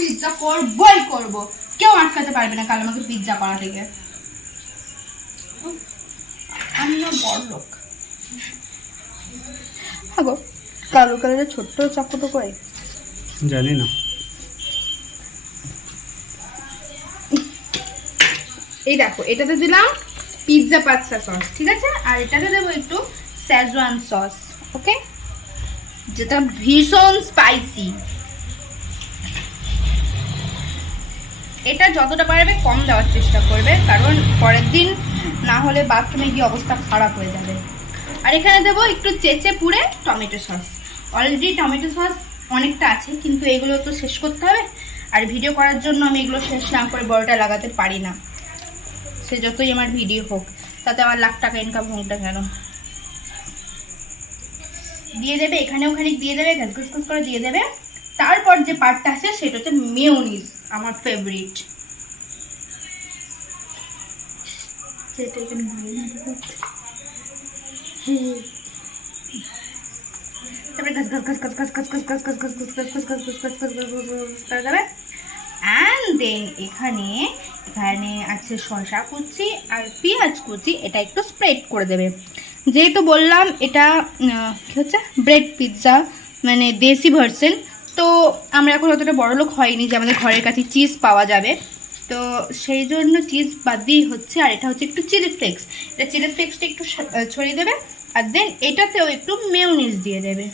Pizza করবই করব, কেউ আটকাতে পারবে না কাল আমাকে পিৎজা করা থেকে। আমি না বড় লোক। আগো কালো কালারের ছোট্ট চাকুটো কই জানি না। এই দেখো এটাতে দিলাম পিৎজা পাস্তা সস, ঠিক আছে, আর এটাতে দেবো একটু শেজওয়ান সস, ওকে, যেটা ভীষণ স্পাইসি। এটা যতটা পারবে কম দেওয়ার চেষ্টা করবে, কারণ পরের দিন না হলে বাথরুমে গিয়ে অবস্থা খারাপ হয়ে যাবে। আর এখানে দেবো একটু চেঁচে পুড়ে tomato sauce. Already tomato sauce অনেকটা আছে, কিন্তু এগুলো তো শেষ করতে হবে, আর ভিডিও করার জন্য আমি এগুলো শেষ না করে বড়টা লাগাতে পারি না। সে যতই আমার ভিডিও হোক, তাতে আমার লাখ টাকা ইনকাম হোক না কেন। দিয়ে দেবে এখানে ওখানে, দিয়ে দেবে ঘাস করে দিয়ে দেবে। তারপর যে পার্টটা আছে সেটা হচ্ছে মেয়োনিজ, আমার ফেভারিট। তারপরে ঘাস ঘাস ঘাস ঘাস ঘাস ঘাস ঘাস ঘাস ঘাস ঘাস ঘাস ঘাস ঘাস ঘাস ঘাস ঘাস ঘাস করে দেবে। অ্যান্ড দেন এখানে এখানে আছে শসা কুচি আর পেঁয়াজ কুচি, এটা একটু স্প্রেড করে দেবে। যেহেতু বললাম এটা কি হচ্ছে ব্রেড পিৎজা, মানে দেশি ভার্সন, তো আমরা এখন অতটা বড় লোক হয়নি যে আমাদের ঘরের কাছে চিজ পাওয়া যাবে, তো সেই জন্য চিজ বাদ দিয়েই হচ্ছে। আর এটা হচ্ছে একটু চিলি ফ্লেক্স, এটা চিলি ফ্লেক্সটা একটু ছড়িয়ে দেবে, আর দেন এটাতেও একটু মেয়োনিজ দিয়ে দেবে।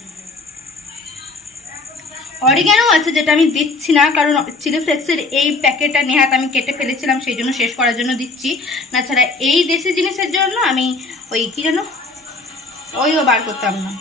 অরিগ্যানো আছে যেটা আমি দিচ্ছি না, কারণ চিলি ফ্লেক্সের এই প্যাকেটটা নেহাত আমি কেটে ফেলেছিলাম, সেই জন্য শেষ করার জন্য দিচ্ছি। না ছাড়া এই দেশি জিনিসের জন্য আমি ওই কি জানো ওইও বার করতাম না।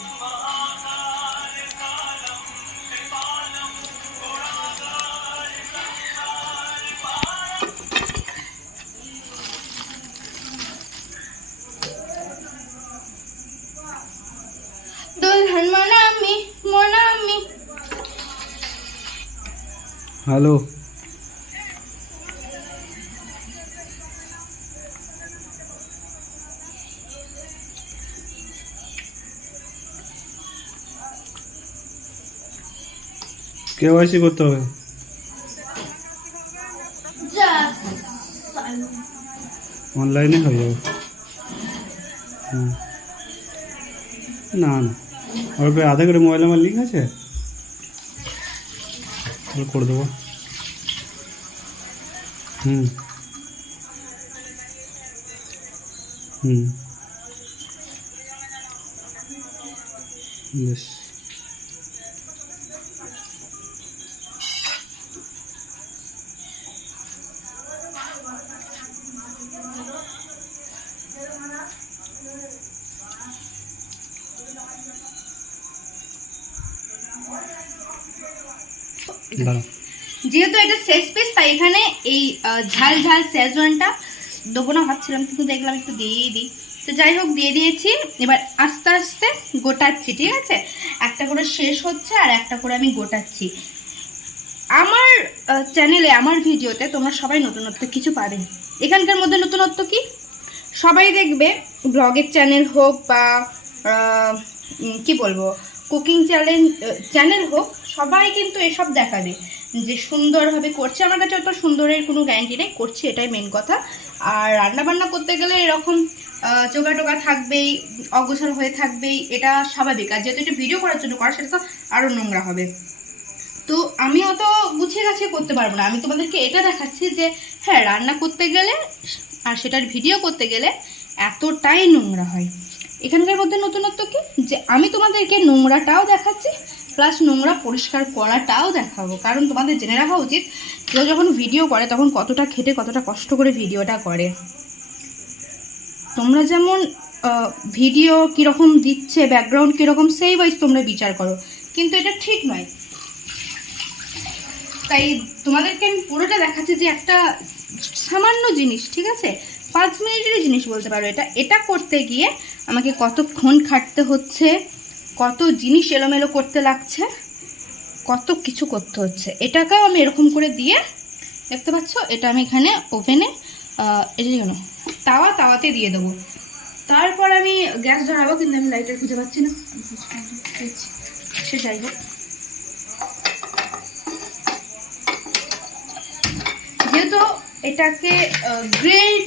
দুলহান মনামি মনামি। হ্যালো, কেওয়াইসি করতে হবে। অনলাইনে হয়ে যাবে। না না, ওর উপরে আধা করে মোবাইল নাম্বার লিঙ্ক আছে, করে দেবো। বেশ, যেহেতু এটা শেষ পিস, তাই এখানে এই ঝাল ঝাল শেজওয়ানটা দেবো না ভাবছিলাম, কিন্তু দেখলাম একটু দিয়েই দিই, তো যাই হোক দিয়ে দিয়েছি। এবার আস্তে আস্তে গোটাচ্ছি, ঠিক আছে, একটা করে শেষ হচ্ছে আর একটা করে আমি গোটাচ্ছি। আমার চ্যানেলে আমার ভিডিওতে তোমরা সবাই নতুনত্ব কিছু পাবে। এখানকার মধ্যে নতুনত্ব কি, সবাই দেখবে ব্লগের চ্যানেল হোক বা কি বলবো কুকিং চ্যানেল হোক, সবাই কিন্তু এসব দেখাবে যে সুন্দরভাবে করছে। আমার কাছে অত সুন্দরের কোনো গ্যারান্টি নেই, করছি এটাই মেন কথা। আর রান্নাবান্না করতে গেলে এরকম চোখা টোকা থাকবেই, অগোছাল হয়ে থাকবেই, এটা স্বাভাবিক। আর যেহেতু এটা ভিডিও করার জন্য করা, সেটা তো আরও নোংরা হবে। তো আমি অত গুছিয়ে গাছিয়ে করতে পারবো না, আমি তোমাদেরকে এটা দেখাচ্ছি যে হ্যাঁ রান্না করতে গেলে আর সেটার ভিডিও করতে গেলে এতটাই নোংরা হয়। এখানকার মধ্যে নতুনত্ব কি, যে আমি তোমাদেরকে নোংরাটাও দেখাচ্ছি, প্লাস নোংরা পরিষ্কার করাটাও দেখাবো। কারণ তোমাদের জেনে রাখা উচিত কেউ যখন ভিডিও করে তখন কতটা খেটে কতটা কষ্ট করে ভিডিওটা করে। তোমরা যেমন ভিডিও কীরকম দিচ্ছে, ব্যাকগ্রাউন্ড কীরকম, সেই ওয়াইজ তোমরা বিচার করো, কিন্তু এটা ঠিক নয়। তাই তোমাদেরকে আমি পুরোটা দেখাচ্ছি যে একটা সামান্য জিনিস, ঠিক আছে, 5 মিনিটের জিনিস বলতে পারো। এটা করতে গিয়ে আমাকে কতক্ষণ খাটতে হচ্ছে, কত জিনিস এলোমেলো করতে লাগছে, কত কিছু করতে হচ্ছে। এটাকেও আমি এরকম করে দিয়ে, দেখতে পাচ্ছ, এটা আমি এখানে ওভেনে এটা কেন তাওয়াতে দিয়ে দেবো। তারপর আমি গ্যাস ধরাবো, কিন্তু আমি লাইটার খুঁজে পাচ্ছি না, সে যাই হোক। যেহেতু এটাকে গ্রিলড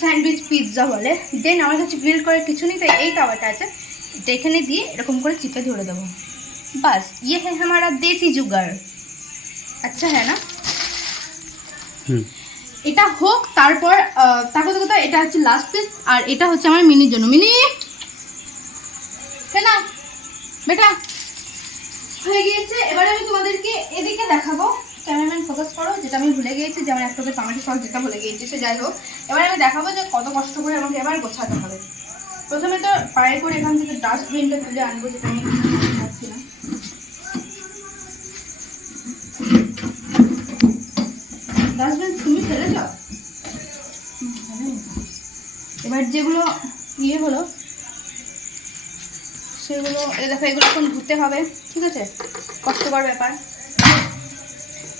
স্যান্ডউইচ পিৎজা বলে, দেন আমার কাছে গ্রিল করার কিছু নেই, তাই এই তাওয়াটা আছে, এটা এখানে দিয়ে এরকম করে চিপে ধরে দেবো। বাস ইয়ে হ্যাঁ हमारा দেশি জুগার। আচ্ছা হ্যাঁ না? এটা হোক, তারপর তার কথা এটা হচ্ছে লাস্ট পিস, আর এটা হচ্ছে আমার মিনির জন্য। মিনি হ্যাঁ না বেটা, হয়ে গিয়েছে। এবারে আমি তোমাদেরকে এদিকে দেখাবো, ক্যামেরাম্যান ফোকাস করো, যেটা আমি ভুলে গিয়েছি, যে আমার একটা টমেটো সস যেটা ভুলে গিয়েছি, সে যাই হোক। এবার আমি দেখাবো যে কত কষ্ট করে আমাকে এবার গোছাতে হবে। প্রথমে তো পায়ে করে এখান থেকে ডাস্টবিনটা তুলে আনবো, যেটা আমি পাচ্ছি না। ডাস্টবিন তুমি ফেলেছ? এবার যেগুলো ইয়ে হলো সেগুলো দেখো, এগুলো এখন ধুতে হবে, ঠিক আছে? কষ্টকর ব্যাপার।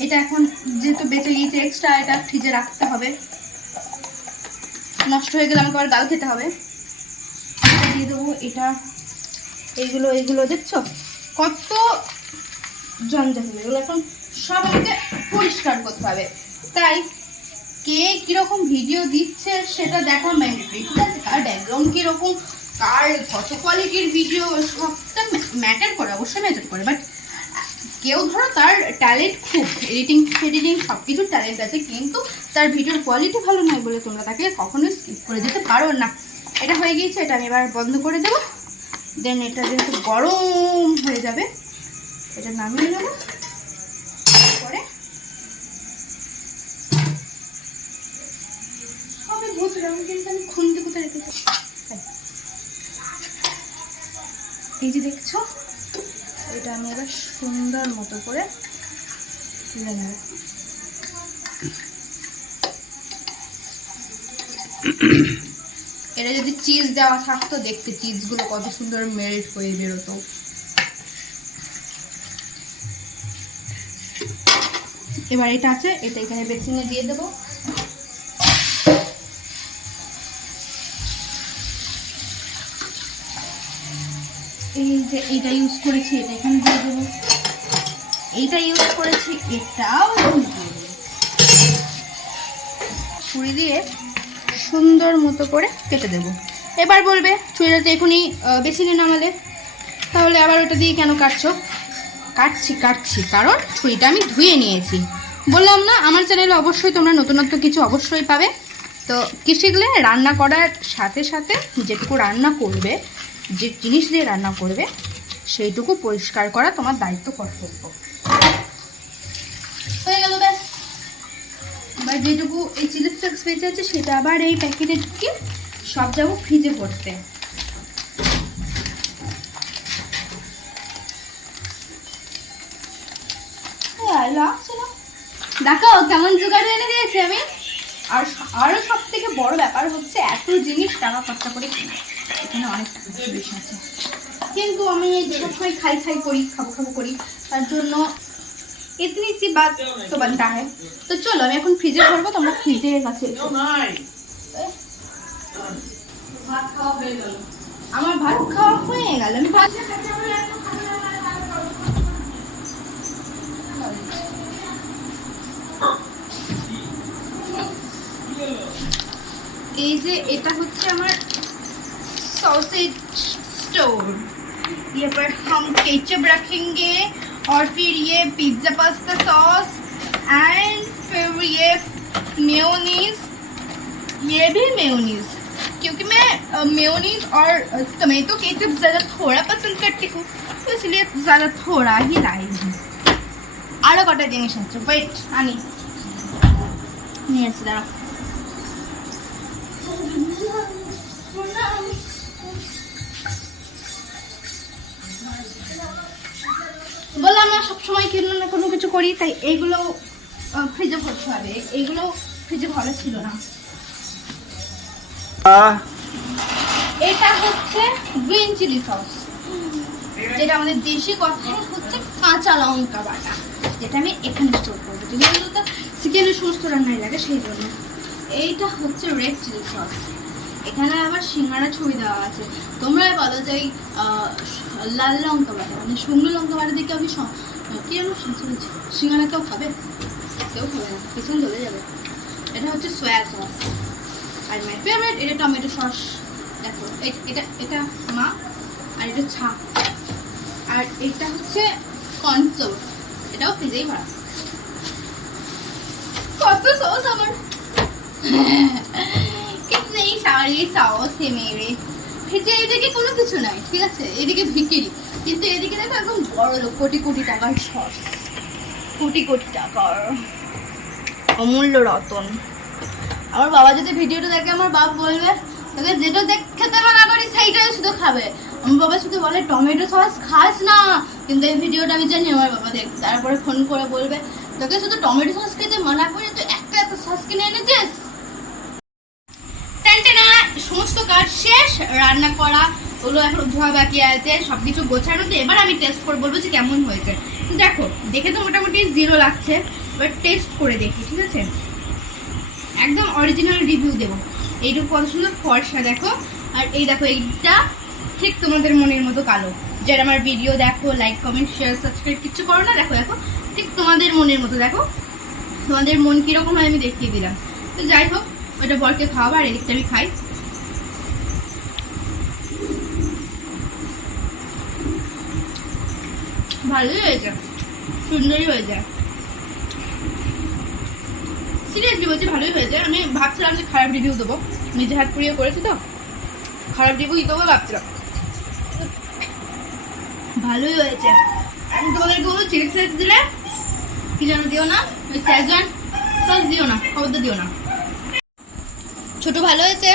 এটা এখন যেহেতু বেঁচে গিয়েছে এক্সট্রা, এটা ফ্রিজে রাখতে হবে, নষ্ট হয়ে গেলে আমাকে আবার গাল খেতে হবে। দিয়ে দেবো এটা, এইগুলো দেখছো কত জঞ্জাট হবে, এগুলো এখন সব আমাকে পরিষ্কার করতে হবে। তাই কে কীরকম ভিডিও দিচ্ছে সেটা দেখা ম্যান্ডেটরি, ঠিক আছে? কার ব্যাকগ্রাউন্ড কীরকম, কার কত কোয়ালিটির ভিডিও, সবটা ম্যাটার করে, অবশ্যই ম্যাটার করে। বাট কেউ ধরো তার ট্যালেন্ট খুব, এডিটিং সব কিছুর ট্যালেন্ট আছে, কিন্তু তার ভিডিওর কোয়ালিটি ভালো নয় বলে তোমরা তাকে কখনোই স্কিপ করে যেতে পারো না। এটা হয়ে গিয়েছে, এটা আমি এবার বন্ধ করে দেবো। দেন এটা যেহেতু গরম হয়ে যাবে, এটা নামিয়ে নেবো। পরে সবই বুঝলাম, কিন্তু আমি খুন্তি কোথায় রেখেছি। এই যে দেখছো, এটা আমি এবার সুন্দর মতো করে তুলে নেব। এটা যদি চিজ দেওয়া থাকতো, দেখতে চিজগুলো কত সুন্দর মেল্ট হয়ে বেরোতো। এবার এটা আছে, এটা এখানে বেসিনে দিয়ে দেবো। এই যে এইটা ইউজ করেছি, এটা এখানে দিয়ে দেবো। এইটা ইউজ করেছি, এটাও দিয়ে দেবো। ছুরি দিয়ে সুন্দর মতো করে কেটে দেবো। এবার বলবে ছুরিটাতে এখনই বেসিনে নামালে, তাহলে আবার ওটা দিয়ে কেন কাটছো? কাটছি কারণ ছুরিটা আমি ধুয়ে নিয়েছি। বললাম না, আমার চ্যানেলে অবশ্যই তোমরা নতুনত্ব কিছু অবশ্যই পাবে। তো কি শিখলে? রান্না করার সাথে সাথে যেটুকু রান্না করবে, যে জিনিস দিয়ে রান্না করবে, সেইটুকু পরিষ্কার করা তোমার দায়িত্ব, কর্তব্য। হয়ে গেল, ব্যাস। এবার যেটুকু এই চিলি ফ্লেক্স বেঁচে আছে, সেটা আবার এই প্যাকেটে ঢুকে সব যাবো ফ্রিজে পড়তে। দেখো কেমন জোগাড় এনে দিয়েছি আমি। আর আরো সব থেকে বড় ব্যাপার হচ্ছে, এত জিনিস টাকা খরচা করে কিনে, এখানে অনেক টাকা জিনিস আছে, কিন্তু আমি সবসময় খাই করি, খাবো করি, তার জন্য ইতনি সি বাত তো বানতা है। তো চলো আমি এখন ফ্রিজে ভরবো, তোমরা ফ্রিজের কাছে। আমার ভাত খাওয়া হয়ে গেল, আমি ভাত এই যে এটা হচ্ছে আমার सॉसेज स्टोर। ये पर हम केचप रखेंगे और फिर ये पिज्ज़ा पास्ता सॉस एंड फिर ये मेयोनीज, ये भी मेयोनीज, क्योंकि मैं मेयोनीज और टमेटो केचप ज़्यादा थोड़ा पसंद करती हूँ, तो इसलिए ज़्यादा थोड़ा ही लाई हूँ। आरो कटा जिनिस आछे, वेट आनी निये आसि, दाঁড়াও। বললাম না সবসময় কিনো না কোনো কিছু করি, তাই এইগুলো ফ্রিজে ভরতে হবে। এইগুলো ফ্রিজে ভরা ছিল না। এটা হচ্ছে গ্রিন চিলি সস, যেটা আমাদের দেশি কথায় হচ্ছে কাঁচা লঙ্কা বাটা, যেটা আমি এখানে স্টোর করবো, যেগুলো তো চিকেনের সমস্ত রান্নায় লাগে, সেই জন্য। এইটা হচ্ছে রেড চিলি সস, এখানে আবার সিঙ্গারা ছবি দেওয়া আছে। তোমরা বলো যে লাল লঙ্কা বাটা, মানে শুকনো লঙ্কা বাটা দেখে আমি কি অনুষ্ঠান চলছে? সিঙ্গারা কেউ খাবে? কেউ খাবে না, পিছন ধরে যাবে। এটা হচ্ছে সয়া সস, আর মাই ফেভারিট এটা টমেটো সস। দেখো এটা এটা মা, আর এটা ছা, আর এটা হচ্ছে কর্নফ্লোর, এটাও ফ্রিজেই ভরা। কত সস আমার, কিতনে সারি সস है मेरे। ফ্রিজে এদিকে কোনো কিছু নাই, ঠিক আছে, এদিকে ভিকিরি, কিন্তু এদিকে দেখো একদম বড় লোক, কোটি কোটি টাকার সস, কোটি কোটি টাকার অমূল্য রতন। আমার বাবা যদি ভিডিওটা দেখে, আমার বাপ বলবে তোকে যেটা খেতে মানা করি সেইটাই শুধু খাবে। আমার বাবা শুধু বলে টমেটো সস খাস না, কিন্তু এই ভিডিওটা আমি জানি আমার বাবা দেখ, তারপরে ফোন করে বলবে তোকে শুধু টমেটো সস খেতে মানা করি, তুই একটা এত সস কিনে এনেছিস। টেনটেনা সমস্ত কাজ শেষ, রান্না করা ওগুলো এখন ধোয়া বাকি আছে, সবকিছু গোছানোতে। এবার আমি টেস্ট করে বলবো যে কেমন হয়েছে। দেখো দেখে তো মোটামুটি 0 লাগছে, এবার টেস্ট করে দেখি, ঠিক আছে, একদম অরিজিনাল রিভিউ দেবো। এইটুকু কত সুন্দর ফর্সা দেখো, আর এই দেখো এইটা ঠিক তোমাদের মনের মতো কালো। যারা আমার ভিডিও দেখো, লাইক কমেন্ট শেয়ার সাবস্ক্রাইব কিচ্ছু করো না, দেখো দেখো ঠিক তোমাদের মনের মতো। দেখো তোমাদের মন কিরকম হয় আমি দেখিয়ে দিলাম। তো যাই হোক, ওটা বরকে খাওয়াবো, আর এদিকটা আমি খাই। ভালোই হয়েছে, সুন্দরই হয়েছে, সিরিয়াসলি বলছি ভালোই হয়েছে। আমি ভাবছিলাম যে খারাপ রিভিউ দেবো, নিজে হাত পুড়িয়ে করেছি তো খারাপ রিভিউ দিতে হবে ভাবছিলাম, ভালোই হয়েছে। আমি তোমাদেরকে বলবো চিলি ফ্লেক্স দিলে কি যেন দিও না, ওই স্যাজওয়ান সস দিও না, খবরটা দিও না। ছোট ভালো হয়েছে।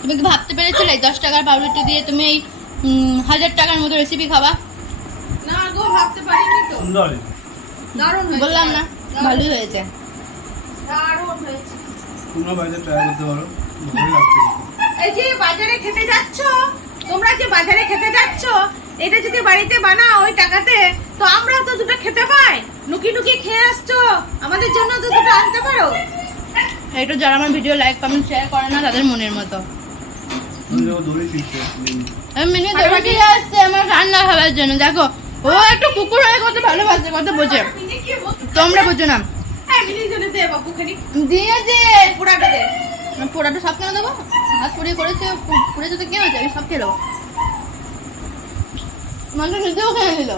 তুমি কি ভাবতে পেরেছিলে 10 টাকার পাউরুটি দিয়ে তুমি এই 1000 টাকার মতো রেসিপি খাবা? না গো, ভাবতে পারিনি তো। সুন্দর, দারুণ হয়েছে, বললাম না ভালোই হয়েছে। দারুণ হয়েছে। তোমরা বাড়িতে ট্রাই করতে পারো, ভালোই লাগছে। এই যে বাজারে খেতে যাচ্ছ, তোমরা যে বাজারে খেতে যাচ্ছ, এটা যদি বাড়িতে বানাও ওই টাকাতে, তো আমরা তো দুটো খেতে পাই। লুকি লুকি খেয়ে আসছো, আমাদের জন্য তো দুটো আনতে পারো। এটা যারা আমার ভিডিও লাইক কমেন্ট শেয়ার করে না তাদের মনের মতো। তুমি দেখো দড়ি ফিরছে। আমি মিনি দৌড়ে দিয়ে আসছে আমার রান্না খাওয়ার জন্য। দেখো ও একটু কুকুর হয়ে কত ভালোবাসে, কত বোঝে, মিনি কি বলতো? তোমরা বোঝো না। হ্যাঁ, মিনি জন্য দে বাবু খানি, দিয়েছে পুরাটা দে। পোড়াটা সব কেন দেবো? হাত পুড়িয়ে করেছে, পুড়েছে তো কি হয়েছে, আমি সব খেয়ে দেবো। মানুষ নিজেও খেয়ে নিল।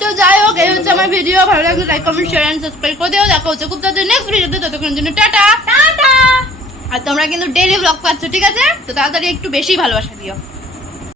তো যাই হোক, এই হচ্ছে আমার ভিডিও। ভালো লাগলে like comment share and subscribe করে দিও। দেখা হচ্ছে খুব তাড়াতাড়ি নেক্সট ভিডিওতে, ততক্ষণের জন্য টাটা টাটা। আর তোমরা কিন্তু ডেইলি ব্লগ পাচ্ছ, ঠিক আছে, তো তাড়াতাড়ি একটু বেশি ভালোবাসা দিও।